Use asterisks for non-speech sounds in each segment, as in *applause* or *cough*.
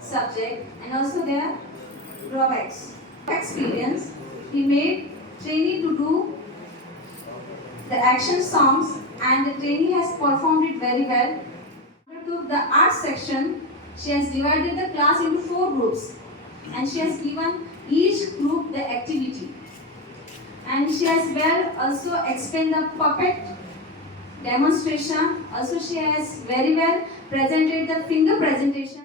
subject and also their drawbacks. Experience, he made trainee to do the action songs and the trainee has performed it very well. To the art section, she has divided the class into four groups and she has given each group the activity. And she has well also explained the puppet demonstration. Also, she has very well presented the finger presentation.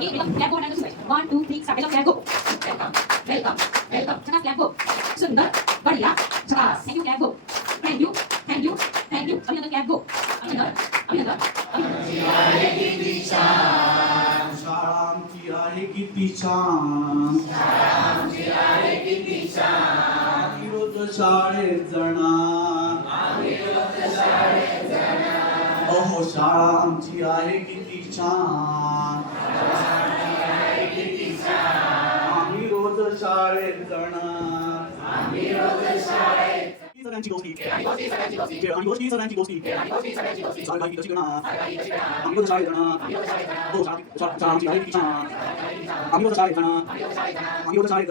Thank you, आमची आहे किती छान शाळेत जाणार सगळ्यांची गोष्टी आणि गोष्टी गोष्टी कशी करणार आम्ही शाळेत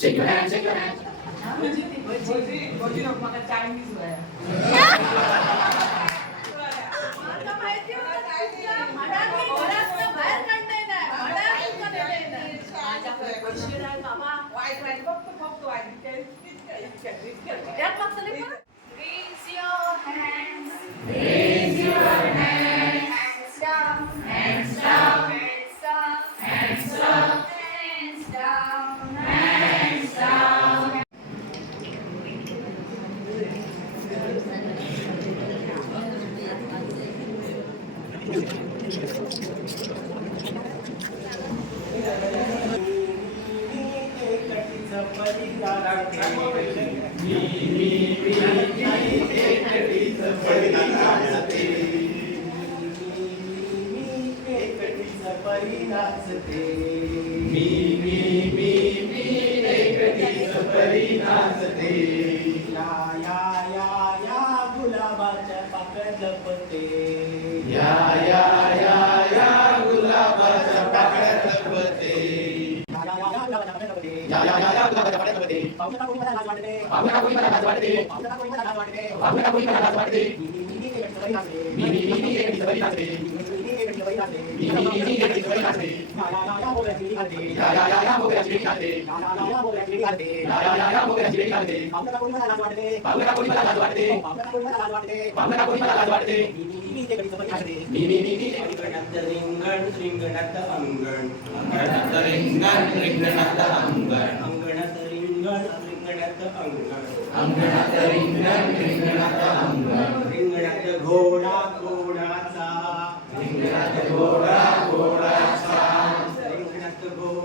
Shake your hand, shake your hand. Chinese मी नाचते मी मी मी मी नाचते या या या या गुलाबाच्या लपते या या या या गुलाबाच्या या या या അങ്കണത്തരിങ്ങൻ അങ്കണത്തരിങ്ങൻ അങ്കണത്തരിങ്ങൻ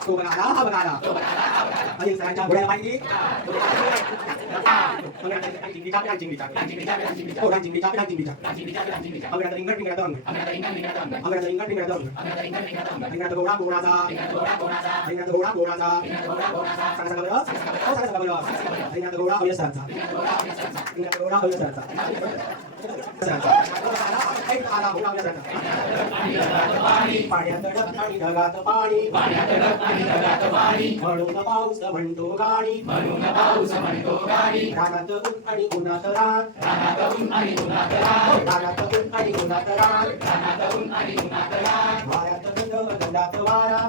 तो बनाना हा बनाना तो बनाना हा बनाना अजय सरांच्या घोड्या घोडा घोडा घोडाचा रिंगणाचा पाणी पाणी गाणी पाऊस म्हणतो गाणी म्हणून पाऊस म्हणतो गाणी रागात आणि उन्हात राग रागात आणि उन्हात राग रागात वारा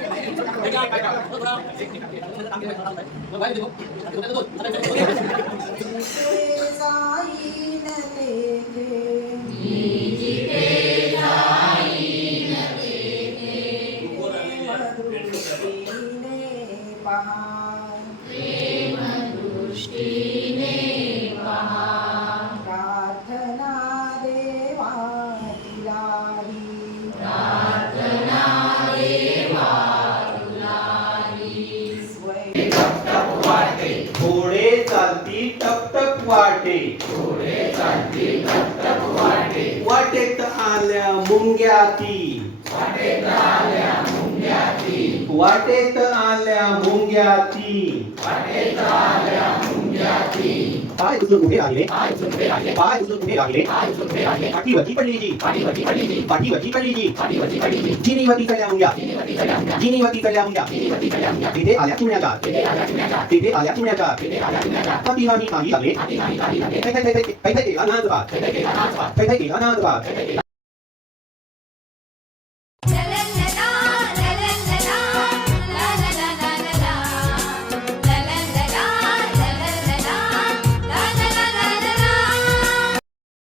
*laughs* 你，的们打 मुंग्याती वाटेत आल्या मुंग्याती वाटेत आल्या मुंग्याती वाटेत आल्या मुंग्याती पाय उचलून उभे राहिले पाय उचलून उभे राहिले पाय उचलून उभे राहिले पाय उचलून उभे राहिले पाठी वटी पडली जी पाठी वटी पडली जी पाठी वटी पडली जी पाठी वटी पडली जी जिनी वटी कल्या मुंग्या जिनी वटी कल्या मुंग्या जिनी वटी कल्या मुंग्या जिनी वटी कल्या मुंग्या तिथे आल्या तुण्याका तिथे आल्या तुण्याका तिथे आल्या तुण्याका तिथे आल्या तुण्याका पती वाणी मागी लागले पती वाणी मागी लागले तैथे तैथे तैथे केला नादवा तैथे केला नादवा तैथे केला नादवा तैथे केला